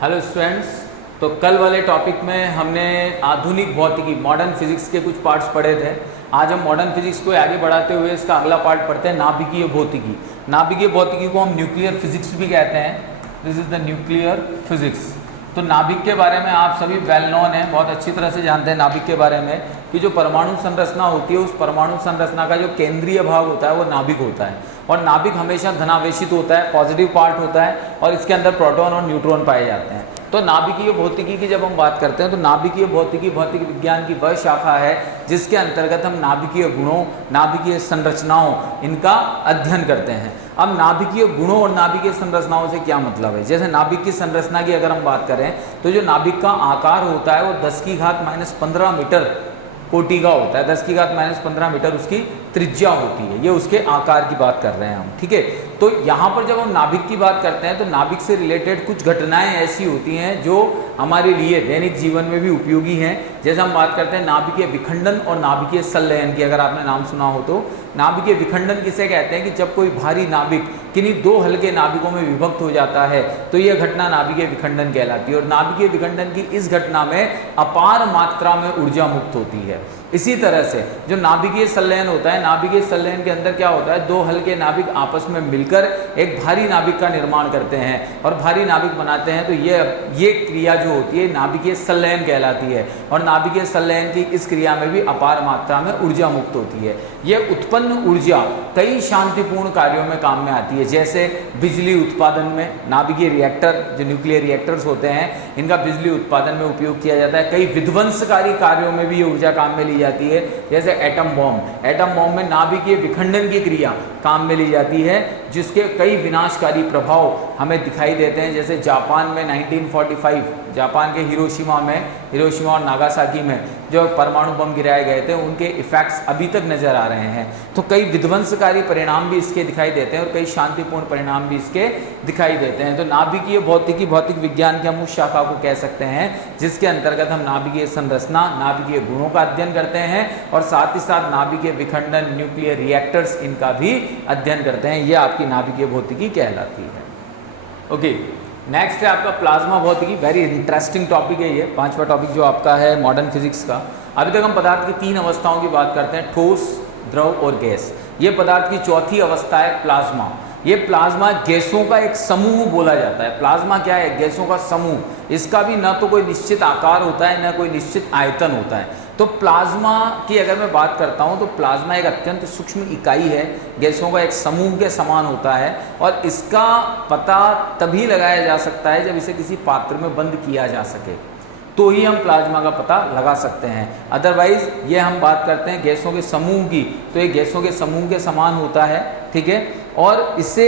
Hello students. तो कल वाले टॉपिक में हमने आधुनिक भौतिकी मॉडर्न फिजिक्स के कुछ पार्ट्स पढ़े थे। आज हम मॉडर्न फिजिक्स को आगे बढ़ाते हुए इसका अगला पार्ट पढ़ते हैं, नाभिकीय भौतिकी। नाभिकीय भौतिकी को हम न्यूक्लियर फिजिक्स भी कहते हैं। This is the nuclear physics. तो नाभिक के बारे में आप सभी वेल नोन हैं, बहुत अच्छी तरह से जानते हैं नाभिक के बारे में कि जो परमाणु संरचना होती है उस परमाणु संरचना का जो केंद्रीय भाग होता है वो नाभिक होता है। और नाभिक हमेशा धनावेशित होता है, पॉजिटिव पार्ट होता है और इसके अंदर प्रोटॉन और न्यूट्रॉन पाए जाते हैं। तो नाभिकीय भौतिकी की जब हम बात करते हैं तो नाभिकीय भौतिकी भौतिक विज्ञान की वह शाखा है जिसके अंतर्गत हम नाभिकीय गुणों, नाभिकीय संरचनाओं इनका अध्ययन करते हैं। अब नाभिकीय गुणों और नाभिकीय संरचनाओं से क्या मतलब है? जैसे नाभिक की संरचना की अगर हम बात करें तो जो नाभिक का आकार होता है वो 10⁻⁻15 मीटर कोटि का होता है। 10⁻⁻15 मीटर उसकी त्रिज्या होती है। ये उसके आकार की बात कर रहे हैं हम, ठीक है। तो यहाँ पर जब हम नाभिक की बात करते हैं तो नाभिक से रिलेटेड कुछ घटनाएं ऐसी होती हैं जो हमारे लिए दैनिक जीवन में भी उपयोगी हैं। जैसे हम बात करते हैं नाभिकीय विखंडन और नाभिकीय संलयन की, अगर आपने नाम सुना हो तो। नाभिकीय विखंडन किसे कहते हैं कि जब कोई भारी नाभिक किन्हीं दो हल्के नाभिकों में विभक्त हो जाता है तो यह घटना नाभिकीय विखंडन कहलाती है। और नाभिकीय विखंडन की इस घटना में अपार मात्रा में ऊर्जा मुक्त होती है। इसी तरह से जो नाभिकीय संलयन होता है, नाभिकीय संलयन के अंदर क्या होता है, दो हल्के नाभिक आपस में मिलकर एक भारी नाभिक का निर्माण करते हैं और भारी नाभिक बनाते हैं। तो ये क्रिया जो होती है नाभिकीय संलयन कहलाती है। और नाभिकीय संलयन की इस क्रिया में भी अपार मात्रा में ऊर्जा मुक्त होती है। ये उत्पन्न ऊर्जा कई शांतिपूर्ण कार्यों में काम में आती है। जैसे बिजली उत्पादन में नाभिकीय रिएक्टर, जो न्यूक्लियर रिएक्टर्स होते हैं, इनका बिजली उत्पादन में उपयोग किया जाता है। कई विध्वंसकारी कार्यों में भी ये ऊर्जा काम में ली जाती है। जैसे एटम बॉम्ब, एटम बॉम्ब में नाभिकीय विखंडन की क्रिया काम में ली जाती है जिसके कई विनाशकारी प्रभाव हमें दिखाई देते हैं। जैसे जापान में 1945 जापान के हिरोशिमा और नागासाकी में जो परमाणु बम गिराए गए थे उनके इफेक्ट्स अभी तक नजर आ रहे हैं। तो कई विध्वंसकारी परिणाम भी इसके दिखाई देते हैं और कई शांतिपूर्ण परिणाम भी इसके दिखाई देते हैं। तो नाभिकीय भौतिकी भौतिक विज्ञान की हम उस शाखा को कह सकते हैं जिसके अंतर्गत हम नाभिकीय संरचना, नाभिकीय गुणों का अध्ययन करते हैं और साथ ही साथ नाभिकीय विखंडन, न्यूक्लियर रिएक्टर्स इनका भी अध्ययन करते हैं। ये आपकी नाभिकीय भौतिकी कहलाती है। ओके, नेक्स्ट है आपका प्लाज्मा भौतिकी। वेरी इंटरेस्टिंग टॉपिक है ये, पांचवा टॉपिक जो आपका है मॉडर्न फिजिक्स का। अभी तक हम पदार्थ की तीन अवस्थाओं की बात करते हैं, ठोस, द्रव और गैस। ये पदार्थ की चौथी अवस्था है प्लाज्मा। ये प्लाज्मा गैसों का एक समूह बोला जाता है। प्लाज्मा क्या है? गैसों का समूह। इसका भी न तो कोई निश्चित आकार होता है न कोई निश्चित आयतन होता है। तो प्लाज्मा की अगर मैं बात करता हूं तो प्लाज्मा एक अत्यंत सूक्ष्म इकाई है, गैसों का एक समूह के समान होता है और इसका पता तभी लगाया जा सकता है जब इसे किसी पात्र में बंद किया जा सके, तो ही हम प्लाज्मा का पता लगा सकते हैं। अदरवाइज ये हम बात करते हैं गैसों के समूह की, तो ये गैसों के समूह के समान होता है, ठीक है। और इसे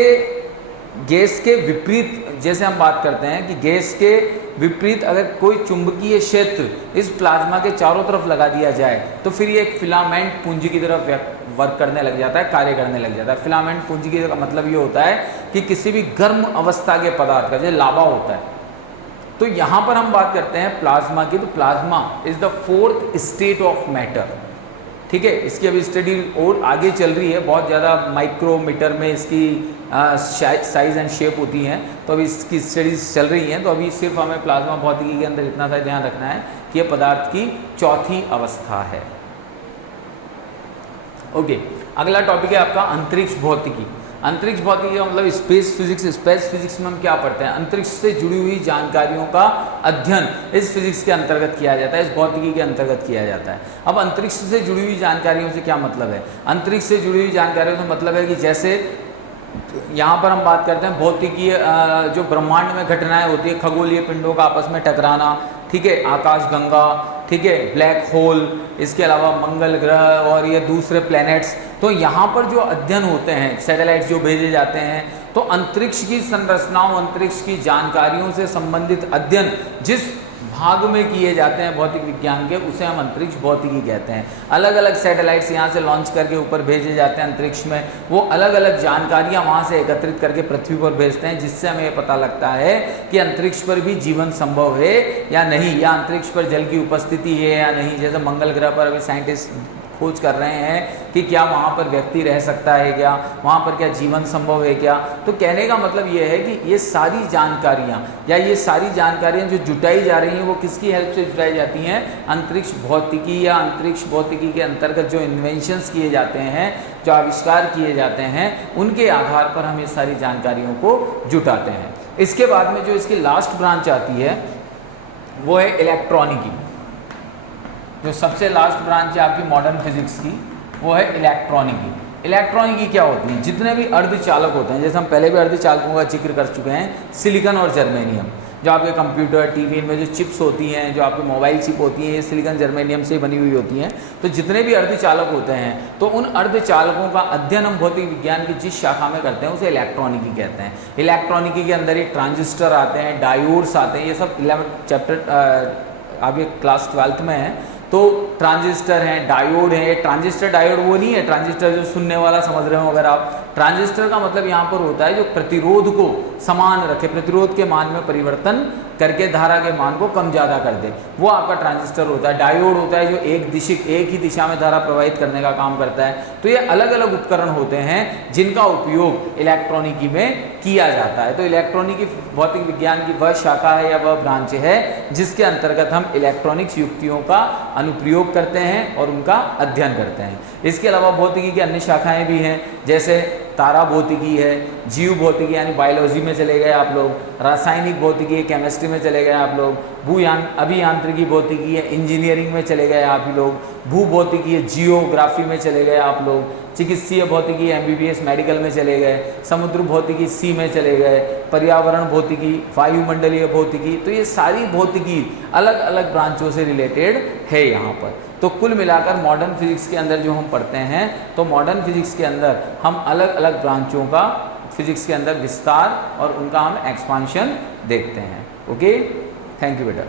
गैस के विपरीत, जैसे हम बात करते हैं कि गैस के विपरीत अगर कोई चुंबकीय क्षेत्र इस प्लाज्मा के चारों तरफ लगा दिया जाए तो फिर ये एक फिलामेंट पुंज की तरफ वर्क करने लग जाता है, कार्य करने लग जाता है। फिलामेंट पुंज की का मतलब ये होता है कि किसी भी गर्म अवस्था के पदार्थ का, जैसे लावा होता है। तो यहाँ पर हम बात करते हैं प्लाज्मा की, तो plasma is the fourth state of matter, ठीक है। इसकी अभी स्टडी और आगे चल रही है, बहुत ज़्यादा माइक्रोमीटर में इसकी साइज एंड शेप होती हैं, तो अभी इसकी स्टडीज चल रही हैं। तो अभी सिर्फ हमें प्लाज्मा भौतिकी के अंदर इतना सा ध्यान रखना है कि यह पदार्थ की चौथी अवस्था है। ओके, अगला टॉपिक है आपका अंतरिक्ष भौतिकी। अंतरिक्ष भौतिकी का मतलब स्पेस फिजिक्स। स्पेस फिजिक्स में हम क्या पढ़ते हैं? अंतरिक्ष से जुड़ी हुई जानकारियों का अध्ययन इस फिजिक्स के अंतर्गत किया जाता है, इस भौतिकी के अंतर्गत किया जाता है। अब अंतरिक्ष से जुड़ी हुई जानकारियों से क्या मतलब है? अंतरिक्ष से जुड़ी हुई जानकारियों से मतलब है कि जैसे यहाँ पर हम बात करते हैं भौतिकीय, जो ब्रह्मांड में घटनाएं होती है, खगोलीय पिंडों का आपस में टकराना, ठीक है, आकाशगंगा, ठीक है, ब्लैक होल, इसके अलावा मंगल ग्रह और ये दूसरे प्लैनेट्स। तो यहाँ पर जो अध्ययन होते हैं, सैटेलाइट्स जो भेजे जाते हैं, तो अंतरिक्ष की संरचनाओं, अंतरिक्ष की जानकारियों से संबंधित अध्ययन जिस भाग में किए जाते हैं भौतिक विज्ञान के, उसे हम अंतरिक्ष भौतिकी कहते हैं। अलग अलग सैटेलाइट्स यहाँ से लॉन्च करके ऊपर भेजे जाते हैं अंतरिक्ष में, वो अलग अलग जानकारियाँ वहाँ से एकत्रित करके पृथ्वी पर भेजते हैं, जिससे हमें ये पता लगता है कि अंतरिक्ष पर भी जीवन संभव है या नहीं, या अंतरिक्ष पर जल की उपस्थिति है या नहीं। जैसे मंगल ग्रह पर अभी साइंटिस्ट खोज कर रहे हैं कि क्या वहाँ पर व्यक्ति रह सकता है, क्या वहाँ पर क्या जीवन संभव है क्या। तो कहने का मतलब ये है कि ये सारी जानकारियाँ या ये सारी जानकारियाँ जो जुटाई जा रही हैं वो किसकी हेल्प से जुटाई जाती हैं, अंतरिक्ष भौतिकी या अंतरिक्ष भौतिकी के अंतर्गत जो इन्वेंशंस किए जाते हैं, जो आविष्कार किए जाते हैं, उनके आधार पर हम ये सारी जानकारियों को जुटाते हैं। इसके बाद में जो इसकी लास्ट ब्रांच आती है वो है इलेक्ट्रॉनिकी। जो सबसे लास्ट ब्रांच है आपकी मॉडर्न फिजिक्स की वो है इलेक्ट्रॉनिकी। इलेक्ट्रॉनिकी क्या होती है, जितने भी अर्धचालक होते हैं, जैसे हम पहले भी अर्धचालकों का जिक्र कर चुके हैं, सिलिकॉन और जर्मेनियम, जो आपके कंप्यूटर टीवी में जो चिप्स होती हैं, जो आपकी मोबाइल चिप होती हैं, ये सिलिकॉन जर्मेनियम से बनी हुई होती हैं। तो जितने भी अर्धचालक होते हैं तो उन अर्धचालकों का अध्ययन हम भौतिक विज्ञान की जिस शाखा में करते हैं उसे इलेक्ट्रॉनिकी कहते हैं। इलेक्ट्रॉनिकी के अंदर ये ट्रांजिस्टर आते हैं, डायोड्स आते हैं, ये सब 11 चैप्टर आपके क्लास 12th में है। तो ट्रांजिस्टर हैं, डायोड है। ट्रांजिस्टर डायोड वो नहीं है ट्रांजिस्टर जो सुनने वाला समझ रहे हो अगर आप। ट्रांजिस्टर का मतलब यहाँ पर होता है जो प्रतिरोध को समान रखे, प्रतिरोध के मान में परिवर्तन करके धारा के मान को कम ज़्यादा कर दे, वो आपका ट्रांजिस्टर होता है। डायोड होता है जो एक ही दिशा में धारा प्रवाहित करने का काम करता है। तो ये अलग अलग उपकरण होते हैं जिनका उपयोग इलेक्ट्रॉनिकी में किया जाता है। तो इलेक्ट्रॉनिकी भौतिक विज्ञान की वह शाखा है या वह ब्रांच है जिसके अंतर्गत हम इलेक्ट्रॉनिक्स युक्तियों का अनुप्रयोग करते हैं और उनका अध्ययन करते हैं। इसके अलावा भौतिकी की अन्य शाखाएं भी हैं, जैसे तारा भौतिकी है, जीव भौतिकी यानी बायोलॉजी में चले गए आप लोग, रासायनिक भौतिकी है, केमिस्ट्री में चले गए आप लोग, अभियांत्रिकी भौतिकी है, इंजीनियरिंग में चले गए आप लोग, भू भौतिकी है, जियोग्राफी में चले गए आप लोग, चिकित्सीय भौतिकी MBBS मेडिकल में चले गए, समुद्र भौतिकी सी में चले गए, पर्यावरण भौतिकी, वायुमंडलीय भौतिकी। तो ये सारी भौतिकी अलग अलग ब्रांचों से रिलेटेड है यहाँ पर। तो कुल मिलाकर मॉडर्न फिजिक्स के अंदर जो हम पढ़ते हैं, तो मॉडर्न फिजिक्स के अंदर हम अलग अलग ब्रांचों का फिजिक्स के अंदर विस्तार और उनका हम एक्सपांशन देखते हैं। ओके, थैंक यू बेटा।